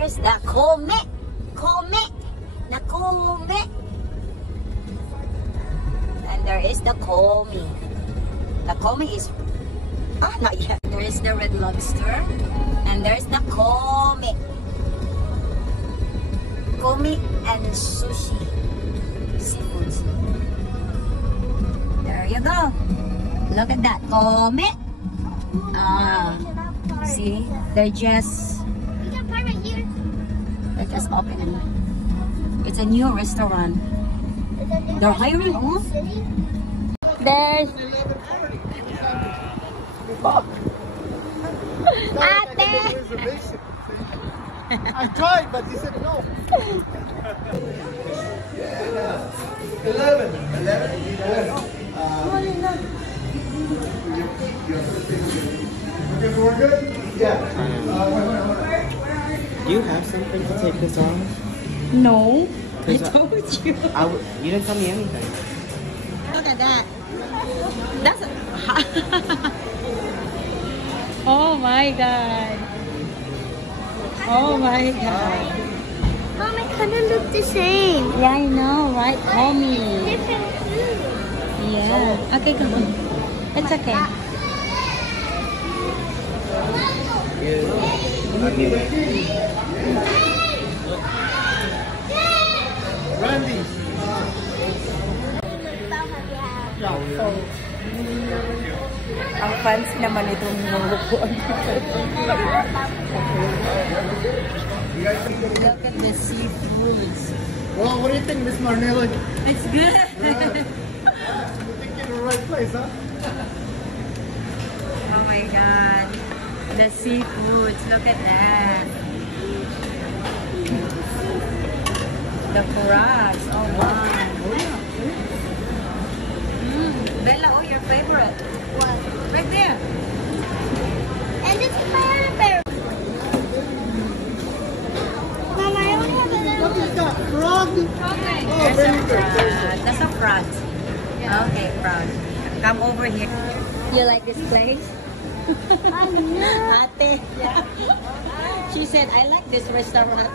there's the Kome. Kome. The Kome. And there is the Komi. The Komi is... Ah, not yet. There is the Red Lobster. And there's the Komi. Komi and sushi. Seafoods. There you go. Look at that. Komi. See? They're just... You can park right here. They're just opening. It's a new restaurant. They're hiring who? There's... Ate! I tried, but he said no. 11. Okay, so we're good? Yeah. Do you have something to take this off? No. I told you. You didn't tell me anything. Look at that. That's a... Oh my god. Oh my god. Mom, it kind of look the same. Yeah, I know, right? Call me. Different food. Yeah. Okay, come on. It's okay. Randy. Ang fancy naman itong lupuan. Look at the seafoods. Well, what do you think, Miss Marnelli? It's good. You think you're in the right place, huh? Oh my god. The seafoods. Look at that. The crabs. Oh my. Bella, oh, your favorite. What? Right there. And this is my other bear. Mom, I only have a little What is that? Frog? Okay. Oh, There's very a good. frog. That's a frog. Okay, frog. Come over here. You like this place? Ate. She said, I like this restaurant.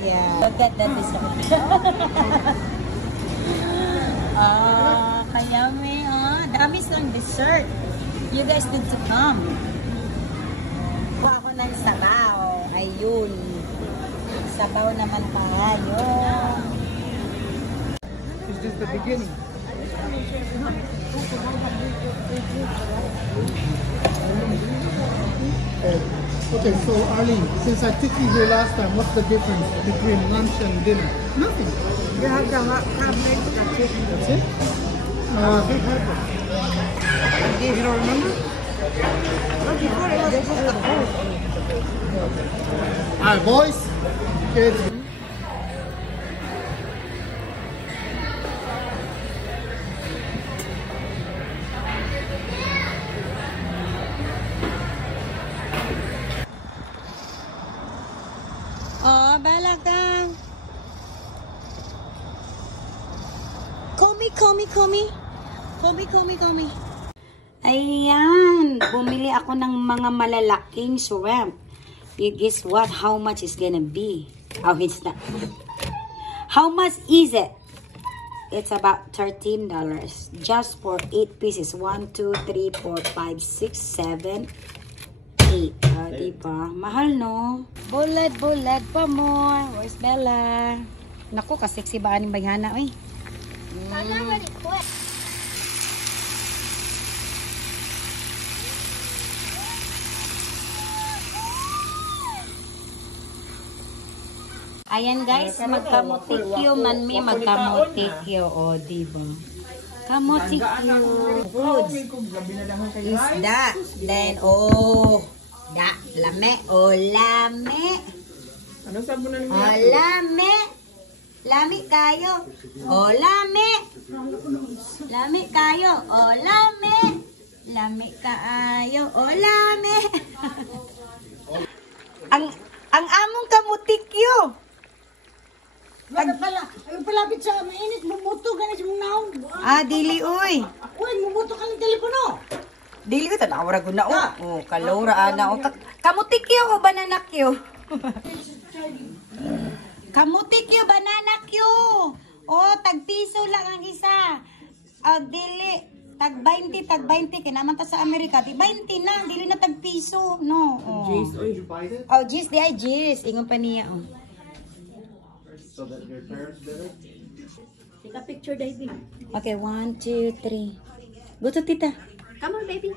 Yeah. Look at that dessert. Kaya may, dami silang dessert. You guys need to come. Kuha ako ng sabaw. Ayun. Sabaw naman tayo. It's just the beginning. Okay, so Arlene, since I took you here last time, what's the difference between lunch and dinner? Nothing. You have the hot crab legs, that's it. That's it? Big helper. You don't remember? Alright, boys. Kids. Oh, balaga. Komi. Ayan. Bumili ako ng mga malalaking shrimp. You guess what? How much is gonna be? Oh, it's not. How much is it? It's about $13. Just for 8 pieces. 1, 2, 3, 4, 5, 6, 7, 8. Diba? Mahal, no? Bulad pa more. Where's Bella? Naku, kasexy ba aning baghana, oy? I'm not ready to quit. Ayan guys, magkamutikyo man may magkamutikyo. O, diba? Kamutikyo. Foods. Isda. Then, lame. Lame. Ano sabon na niyo? Lame. Lami kayo. Lame. Lami kayo. Lame. Lami kaayo. Lame. Ang among kamutikyo. Bakit pala? Ay, palapit sa mainit, bumuto ka na sa mga naong. Dili, uy. Uy, bumuto ka ng telepono. Dili ko tanawra ko na oh. Oh, kalora ana oh. Kamutikyo o banana kyo? Kamutikyo banana kyo. Oh, tagpiso lang ang isa. Dili tag 20 kinaman ta sa Amerika. Di 20 na, dili na tagpiso, no. Oh. Jeez, oh, you buy it? Oh, jeez, di ay jeez. Ingon pa niya oh. So that your parents did it? Take a picture, baby. Okay, 1, 2, 3. Go to tita. Come on, baby.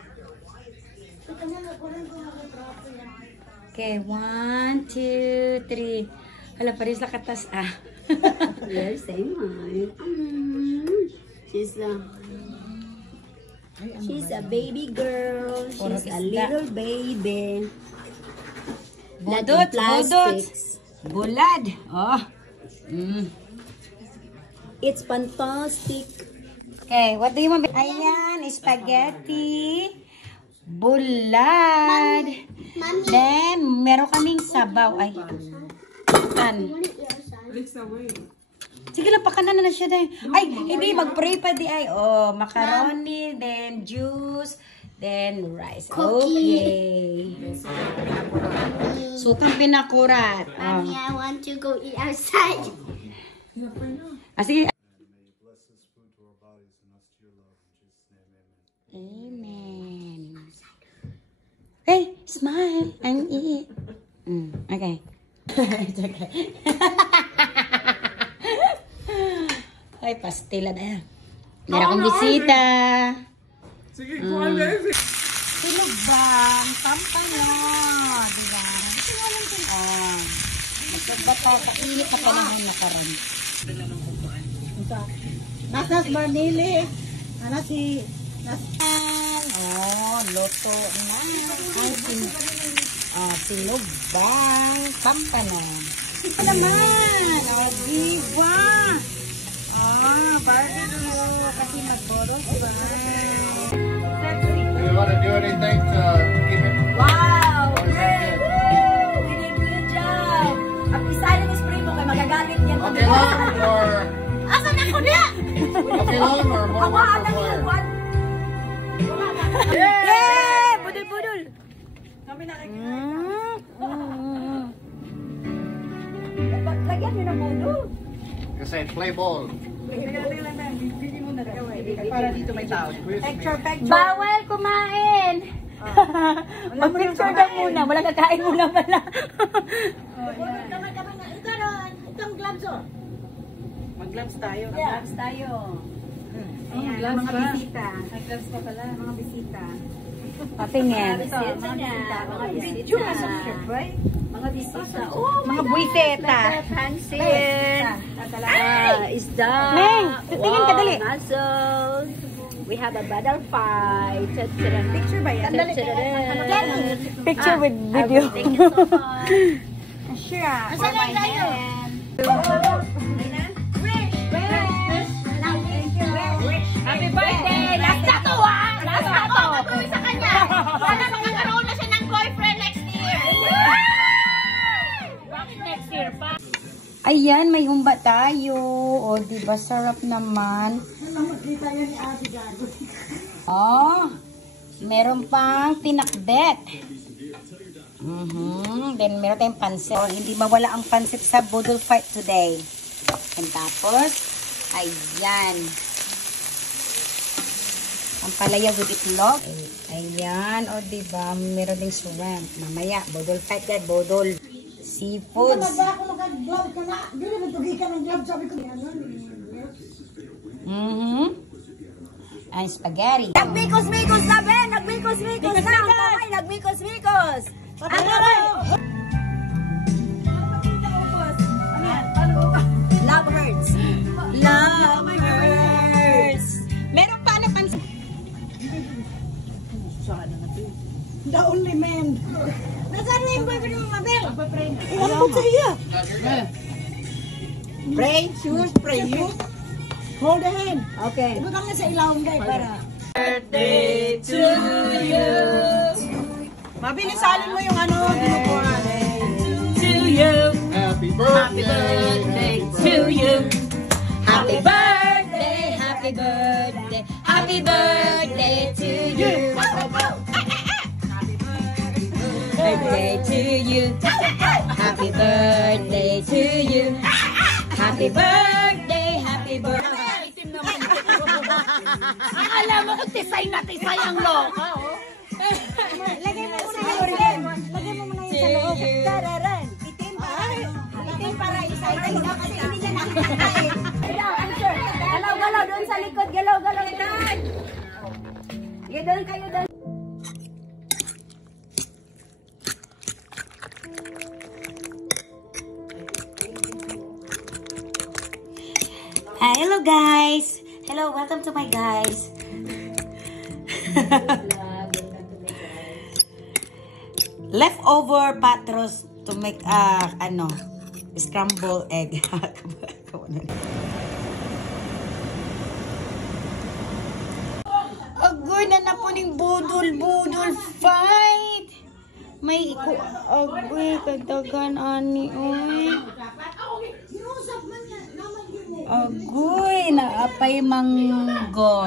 Okay, 1, 2, 3. Hala, paris la katas ah. Yes, same one. She's a baby girl. She's a little baby. Budot, budot. Bulad. Oh. It's fantastic. Okay, what do you want? Ayan, spaghetti. Bulad. Then, meron kaming sabaw. Ay, tan. Sige lang, pakanan na siya dahil. Ay, hindi, mag-pray pa di ay. Oh, macaroni, then juice, then rice. Okay. Sukang pinakurat. Oh. Mommy, I want to go eat outside. Sige. Amen. Hey, smile and eat. Okay. It's okay. Ay, pastila na yan. Meron akong bisita. Sige, kuha na. Tulog ba? Pampalon. Diba? Oh. Magbata sa init na panahon na karon. Nasas Manili. Ano si... Oh, loto na. Tulog bang pampanon. Ito naman. Oh, diba? Barbecue. Kasi mag-boros ba? Do you want to do anything to keep it? Wow! Great! Woo! We did good job! Apisahin ng spray mo kay magagalit yan. Okay lang or... Asan ako na? Okay lang or more work Hawaan lang required? yung one. Yay! Budol-budol. Lagyan nyo ng budol. Kasi play ball. Picture. Bawal kumain. Mag-picture daw muna. Wala kakain muna pala. Itong gloves oh. Mag-gloves tayo. Gloves tayo. Ayan, mga bisita. Mag-gloves pa pala. Mga bisita. Patingin. Bisita na. Mga Video bisita. ka sa syempre. Mga bisita. Oh, Mga buiseta. Pansit. Isda. Meng, tingin ka dali. Mussels. We have a butterfly. Picture ba yan? Picture with video. Thank you so much. Sure. For my hand. Happy birthday! Last na to ah! Last na to! Gagawin sa kanya! Sana makakaroon na siya ng boyfriend next year! Bakit next year pa? Ayan, may humba tayo. O, diba? Sarap naman. Oh, meron pang pinakbet. Then, meron tayong pansit. Oh, hindi mawala ang pansit sa Budol Fight today. And tapos, ayan. Ang palaya with itlog. Ayan, o diba? Meron ding shrimp. Mamaya, Budol Fight guys, Budol. Seafoods. Ako mag-glove ka na. Dili mo tugi ka ng glove. Sabi ko, Ang spaghetti. Nagbikos-mikos na, Ben! Nagbikos-mikos na! Ang kamay, nagbikos-mikos! Ano ba? Love hurts. Love hurts. Meron pa ano pang... the only man. Nasaan na yung boyfriend mo, Mabel? Iwan po sa iya. Pray, shoes, pray you. Hold the hand. Okay. Ibutang na sa ilawang day para. Birthday to you. Mabilis salin mo yung ano. To you. Happy birthday. Birthday to you. Happy birthday, happy birthday, happy birthday to you. birthday to you. Happy birthday to you. Happy birthday, happy birthday. Alam mo kung tisay na tisay ang loka, oh. Lagay mo muna yung itim. Lagay mo muna yung sa loob. Tararan. Itim para. Itim para isa-isa. Kasi hindi niya nakikita eh. Answer. Galaw-galaw doon sa likod. Galaw-galaw doon. Doon kayo doon. Hello guys. Hello, welcome to my guys. Leftover patros to make scrambled egg. Agoy na po ning budol fight. May agoy kadagan ani oy. Agoy naapay manggo.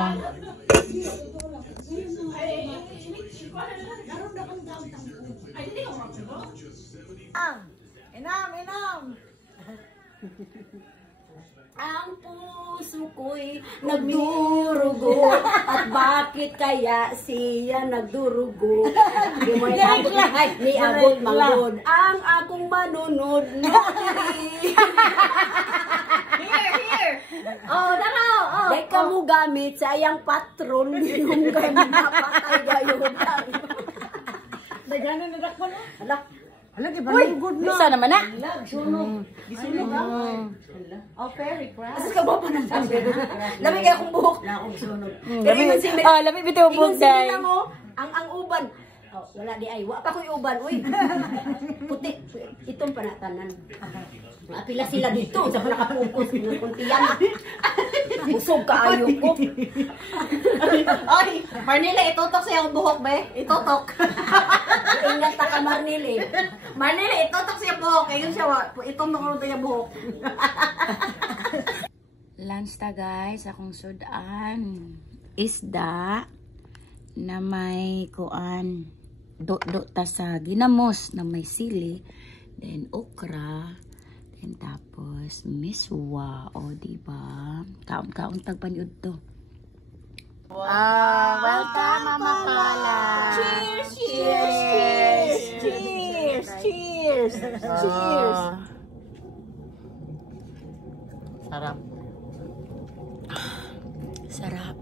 Inam. Ang puso ko'y nagdurugo. At bakit kaya siya nagdurugo? Di mo abot ay ni abot manggod. Ang akong manunod no. Here. Oh, daro. Oh. Dahil ka mo gamit sa iyang patron yung ganda patay gayon. Daghanan na dakpan. Ala. Uy, good na. Isa naman na. Gisunog ka? Oh, very proud. Asas ka ba pa ng Lamig kaya akong buhok. Na akong sunog. Lamig bitaw buhok day. Ingon mo, ang uban. Oh, wala di ay. Wa pa ko'y uban. Uy. Puti. Itong panatanan. Pila sila dito. Sa nakapokus. Kuntiyan. Busog ka ayo ko. Ay, Marnile, itutok sa iyong buhok, be. Itutok. Ingat ta ka, Marnile. Marnile, itutok sa iyong buhok. Ayun siya, itong nakulong sa iyong buhok. Lunch ta guys, akong sudan. Isda na may kuan. Do ta sa ginamos na may sili. Then okra. Then tapos miswa. O diba? Kaon-kaon tagpaniud to. Welcome Mama Pala. Cheers! Cheers! Cheers! Cheers! Cheers! Sarap. Sarap.